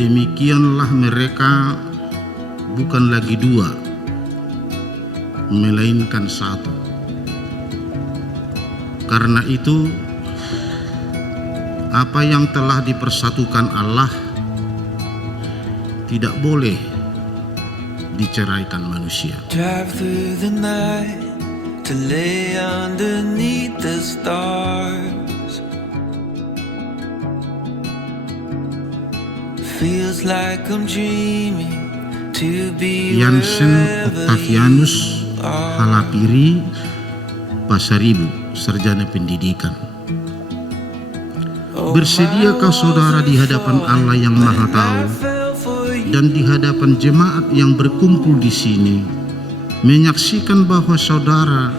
demikianlah mereka bukan lagi dua, melainkan satu. Karena itu, apa yang telah dipersatukan Allah tidak boleh diceraikan manusia. Drive through the night to lay underneath the stars. Feels like I'm dreaming to be Jansen wherever Octavianus you are. Halapiri, Pasaribu, sarjana pendidikan. Bersediakah saudara di hadapan Allah yang Maha Tahu dan di hadapan jemaat yang berkumpul di sini menyaksikan bahwa saudara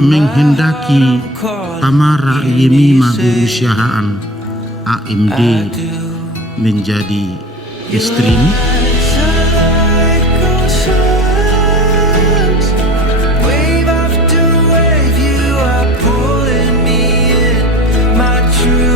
menghendaki Tamara Yemima Guru Syahaan AMD menjadi istrimu? Wave after wave, you are pulling me in. My true